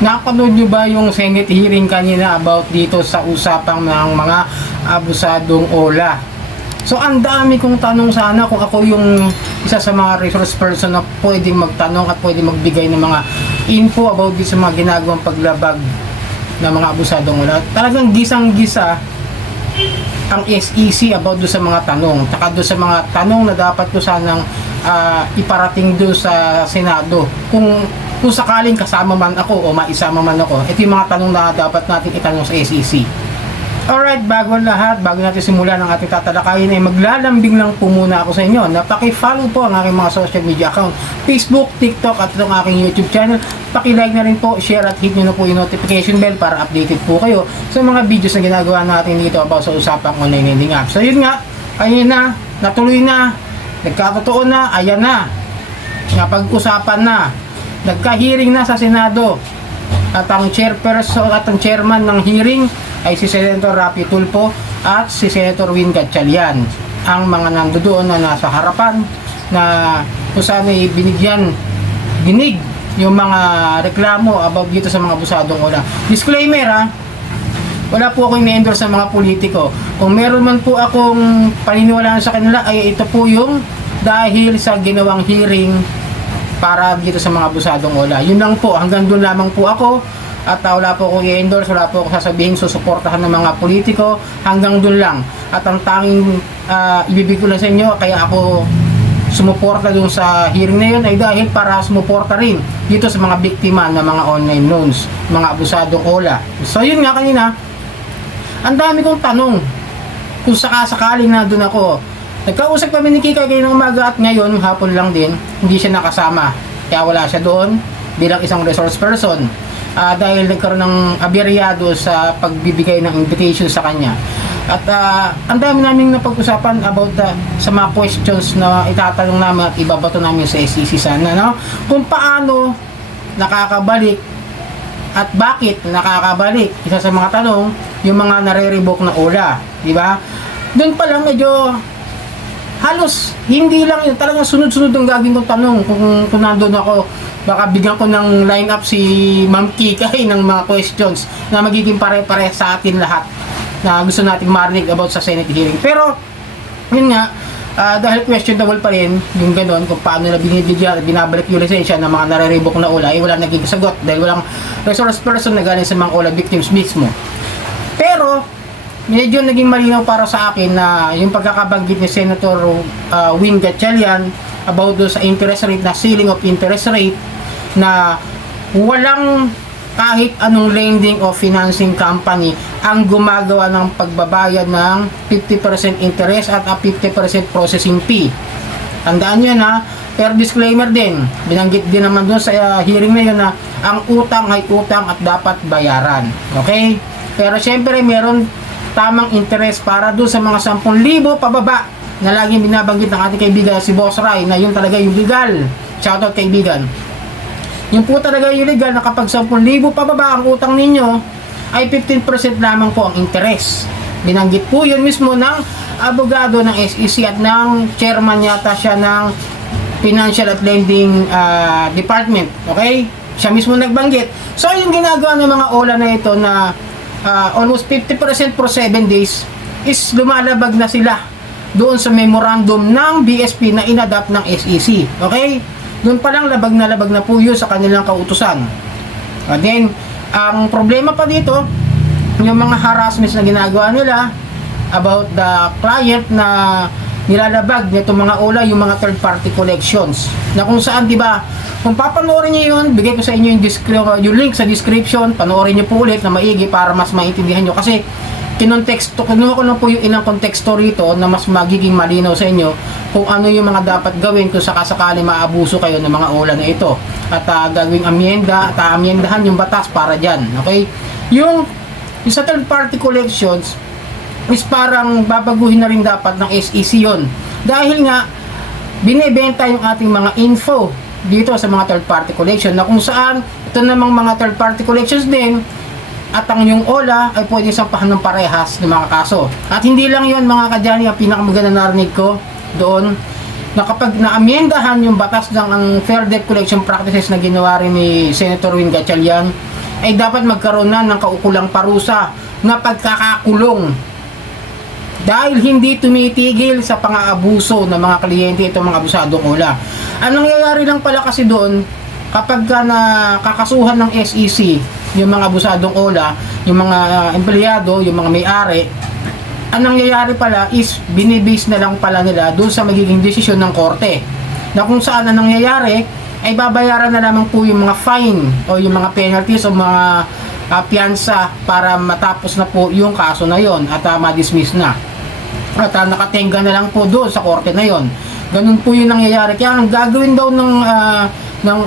Napanood nyo ba yung Senate hearing kanina about dito sa usapang ng mga abusadong OLA? So ang dami kong tanong, sana kung ako yung isa sa mga resource person na pwedeng magtanong at pwedeng magbigay ng mga info about dito sa mga ginagawang paglabag ng mga abusadong OLA. Talagang gisang-gisa ang SEC about do sa mga tanong, taka do sa mga tanong na dapat ko sanang iparating do sa Senado. Kung sakaling kasama man ako o maisama man ako, ito yung mga tanong na dapat natin itanong sa SEC. Alright, bago natin simulan ang ating tatalakayin ay maglalambing lang po muna ako sa inyo. Paki-follow po ang aking mga social media account, Facebook, TikTok at itong aking YouTube channel. Paki-like na rin po, share at hit nyo na po yung notification bell para updated po kayo sa mga videos na ginagawa natin dito about sa usapang online lending app. So yun nga, ayun na, natuloy na, nagkatotoo na, ayan na, napag-usapan na, nagka-hearing na sa Senado. At ang chairperson at ang chairman ng hearing ay si Senator Rapi Tulfo at si Senator Win Gatchalian, ang mga nandoon na nasa harapan na kung saan ay dinig yung mga reklamo about dito sa mga abusadong OLA. Disclaimer wala po akong i-endorse sa mga politiko. Kung meron man po akong paniniwalaan sa kanila ay ito po yung dahil sa ginawang hearing para dito sa mga abusadong OLA. Yun lang po, hanggang doon lamang po ako. At wala po akong i-endorse, wala po akong sasabihin susuportahan ng mga politiko, hanggang doon lang. At ang tanging ibibig ko lang sa inyo, kaya ako sumuporta dun sa hearing na yun ay dahil para sumuporta rin dito sa mga biktima ng mga online loans, mga abusadong OLA. So yun nga kanina, ang dami kong tanong kung sakasakaling na doon ako. Nagkausap kami ni Kika kayo ng umaga at ngayon, hapon lang din, hindi siya nakasama. Kaya wala siya doon bilang isang resource person. Dahil nagkaroon ng aberyado sa pagbibigay ng invitation sa kanya. At ang dami namin napag-usapan about sa mga questions na itatanong namin at ibabato namin sa SEC sana, no? Kung paano nakakabalik at bakit nakakabalik. Isa sa mga tanong, yung mga nare-revoke na OLA, di ba? Doon pa lang medyo halos hindi lang yun, talagang sunod-sunod ang gagawin kong tanong. Kung nandun ako, baka bigyan ko ng line up si Ma'am Kikay ng mga questions na magiging pare-pare sa atin lahat na gusto nating marinig about sa Senate hearing. Pero yun nga, dahil questionable pa rin yung gano'n kung paano na binabalik yung lisensya ng mga nare-revoke na OLA, ay wala naging sagot dahil walang resource person na galing sa mga OLA victims mismo. Pero medyo naging malinaw para sa akin na yung pagkakabanggit ni Senator Win Gatchalian about do sa interest rate, na ceiling of interest rate, na walang kahit anong lending o financing company ang gumagawa ng pagbabayad ng 50% interest at 50% processing fee. Tandaan nyo na, pero disclaimer din, binanggit din naman doon sa hearing na yun na ang utang ay utang at dapat bayaran. Okay? Pero syempre meron tamang interest para doon sa mga 10,000 pababa na laging binabanggit ng ating kaibigan si Boss Rai na yun talaga yung legal. Shoutout kaibigan. Yung po talaga yung legal na kapag 10,000 pababa ang utang ninyo ay 15% lamang po ang interest. Binanggit po yun mismo ng abogado ng SEC at ng chairman yata siya ng Financial at Lending Department. Okay? Siya mismo nagbanggit. So yung ginagawa ng mga OLA na ito na almost 50% for 7 days is lumalabag na sila doon sa memorandum ng BSP na inadapt ng SEC. Okay? Doon pa lang labag na po yun sa kanilang kautusan. And then, ang problema pa dito, yung mga harassments na ginagawa nila about the client na nilalabag nito mga OLA, yung mga third party collections. Na kung saan, di ba, kung papanoorin niyo yun, bigay ko sa inyo yung link sa description, panoorin niyo po ulit na maigi para mas maintindihan niyo. Kasi kinuha ko lang po yung ilang konteksto rito na mas magiging malinaw sa inyo kung ano yung mga dapat gawin kung sakasakali maabuso kayo ng mga OLA na ito. At gagawing amyenda at amyendahan yung batas para dyan. Okay? Yung sa third party collections is parang babaguhin na rin dapat ng SEC yun. Dahil nga, binibenta yung ating mga info dito sa mga third party collection na kung saan ito namang mga third party collections din at ang yung OLA ay pwede sampahan ng parehas ng mga kaso. At hindi lang yon mga kadyani, ang pinakamaganda narinig ko doon na kapag naamyendahan yung batas ng ang Fair Debt Collection Practices na ginawa rin ni Senator Win Gatchalian, ay dapat magkaroon na ng kaukulang parusa na pagkakakulong dahil hindi tumitigil sa pang-aabuso ng mga kliyente itong mga abusadong OLA. Anong nangyayari lang pala kasi doon kapag ka nakakasuhan ng SEC yung mga abusadong OLA, yung mga empleyado, yung mga may-ari, ang nangyayari pala is binibase na lang pala nila doon sa magiging desisyon ng korte na kung saan ang nangyayari ay babayaran na lamang po yung mga fine o yung mga penalties o mga piyansa para matapos na po yung kaso na yon at ma-dismiss na at nakatenga na lang po doon sa korte na yon. Ganun po yung nangyayari. Kaya ang gagawin daw ng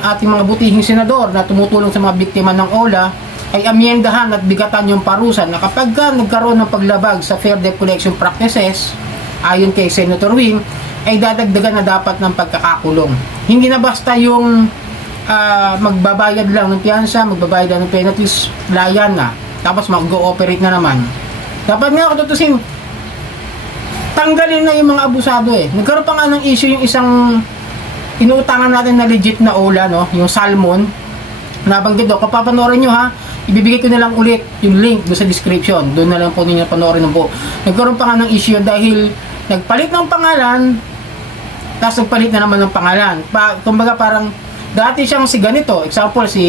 ating mga butihing senador na tumutulong sa mga biktima ng OLA ay amyendahan at bigatan yung parusa na kapag nagkaroon ng paglabag sa Fair Debt Collection Practices ayon kay Senator Wing ay dadagdagan na dapat ng pagkakakulong. Hindi na basta yung magbabayad lang ng piyansa, magbabayad lang ng penalties, layan na, tapos mag-ooperate na naman. Dapat nga katutusin, tanggalin na yung mga abusado eh. Nagkaroon pa nga ng issue yung isang inuutangan natin na legit na OLA, no? Yung Salmon. Nabanggit doon, kung papanoorin nyo ha, ibibigay ko na lang ulit yung link doon sa description. Doon na lang po ninyo panoorin ng buo. Nagkaroon pa nga ng issue dahil nagpalit ng pangalan, tapos nagpalit na naman ng pangalan. Kumbaga parang, dati siyang si ganito, example si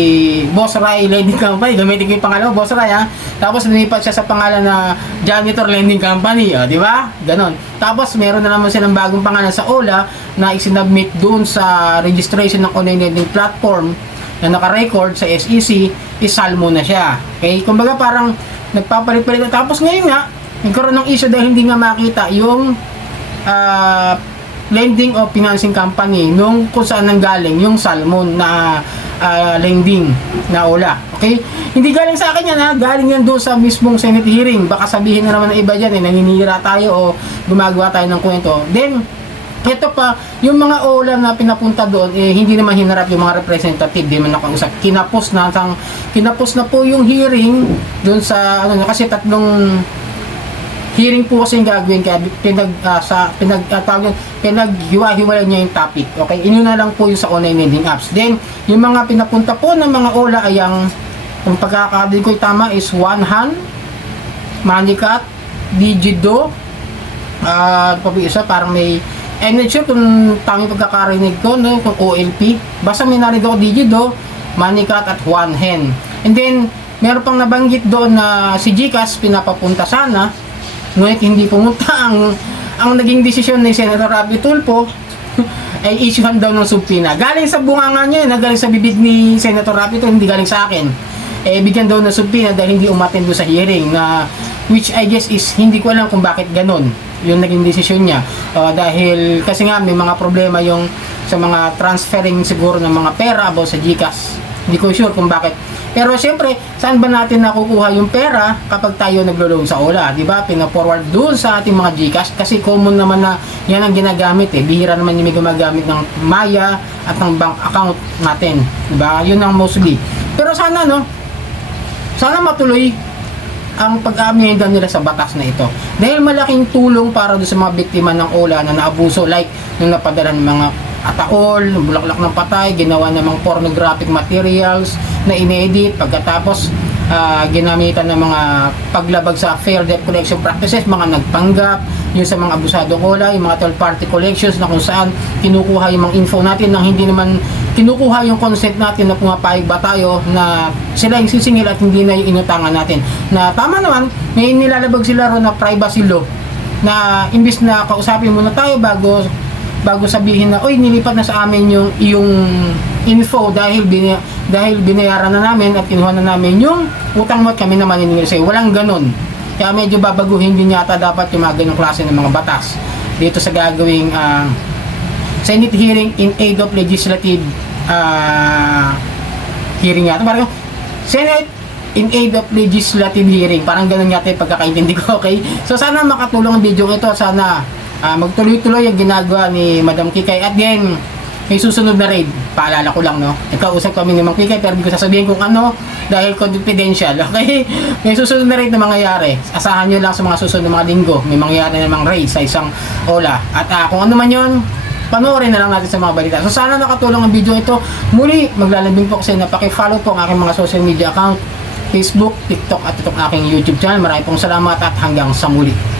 Boss Ray Lending Company, gamitin ko yung pangalan mo, Boss Ray ha. Tapos lumipat siya sa pangalan na Janitor Lending Company, di ba? Ganon. Tapos meron na naman silang bagong pangalan sa OLA na isinubmit doon sa registration ng online lending platform na naka-record sa SEC, isalmo na siya. Okay? Kumbaga parang nagpapalit-palit na. Tapos ngayon nga, nagkaroon ng issue dahil hindi nga makita yung lending o financing company nung kung saan nanggaling yung Salmon na lending na OLA. Okay? Hindi galing sa akin yan ha, galing yan doon sa mismong Senate hearing. Baka sabihin na naman ng iba dyan naninira tayo o gumagawa tayo ng kwento. Then, ito pa, yung mga OLA na pinapunta doon, hindi naman hinarap yung mga representative, di man nakausap. Kinapos na po yung hearing doon sa, kasi tatlong hearing po kasi yung gagawin kaya pinaghiwa-hiwalay niya yung topic. Okay, inyo na lang po yung sa online lending apps. Then, yung mga pinapunta po ng mga OLA ay ang pagkakabili ko tama is OneHand, Moneycat, Digido, isa parang may I'm not sure kung tama pagkakarinig ko, no, kung OLP. Basta may narinig ako Digido, Moneycat at OneHand. And then, meron pang nabanggit doon na si GCash pinapapunta sana, ngunit hindi pumunta. Ang naging desisyon ni Senator Rapi Tulfo ay issuehan daw ng subpoena. Galing sa bunganga niya, galing sa bibig ni Senator Rapi Tulfo, hindi galing sa akin. Bigyan daw ng subpoena dahil hindi umattend doon sa hearing na which I guess is hindi ko alam kung bakit ganun yung naging desisyon niya. Dahil kasi nga may mga problema yung sa mga transferring siguro ng mga pera about sa GCash. Hindi ko sure kung bakit. Pero siyempre, saan ba natin nakukuha yung pera kapag tayo naglo-loan sa OLA? Diba? Pina-forward doon sa ating mga GCash kasi common naman na yan ang ginagamit Bihira naman yung may gumagamit ng Maya at ng bank account natin. Diba? Yun ang mostly. Pero sana sana matuloy ang pag-aamyenda nila sa batas na ito. Dahil malaking tulong para doon sa mga biktima ng OLA na naabuso, like nung napadala ng mga ataol, bulaklak ng patay, ginawa namang pornographic materials na inedit, pagkatapos ginamitan ng mga paglabag sa Fair Debt Collection Practices, mga nagpanggap, yung sa mga abusadong OLA, yung mga third party collections na kung saan kinukuha yung mga info natin nang hindi naman kinukuha yung consent natin na pumapayag ba tayo na sila yung sisingil at hindi na yung inutangan natin. Na tama naman, may nilalabag sila ron na privacy law na imbis na kausapin muna tayo bago sabihin na, oy, nilipat na sa amin yung info dahil binayaran na namin at kinuha na namin yung utang mo at kami na maniningil sa'yo. Walang ganun. Kaya medyo babaguhin din yata dapat yung mga ganung klase ng mga batas dito sa gagawing Senate hearing in aid of legislative hearing yata. Parang Senate in aid of legislative hearing. Parang ganun yata yung pagkakaintindi ko, okay? So sana makatulong ang video ito. Sana magtuloy-tuloy ang ginagawa ni Madam Kikay. At then, may susunod na raid. Paalala ko lang, no? Nagkausap kami ni Ma'am Kikay pero hindi ko sasabihin kung ano dahil confidential, okay? May susunod na raid na mangyayari. Asahan nyo lang sa mga susunod na mga linggo. May mangyayari namang raid sa isang OLA. At kung ano man yun, panoorin na lang natin sa mga balita. So sana nakatulong ang video ito. Muli, maglalambing po kasi na paki-follow po ang aking mga social media account, Facebook, TikTok at itong aking YouTube channel. Maraming pong salamat at hanggang sa muli.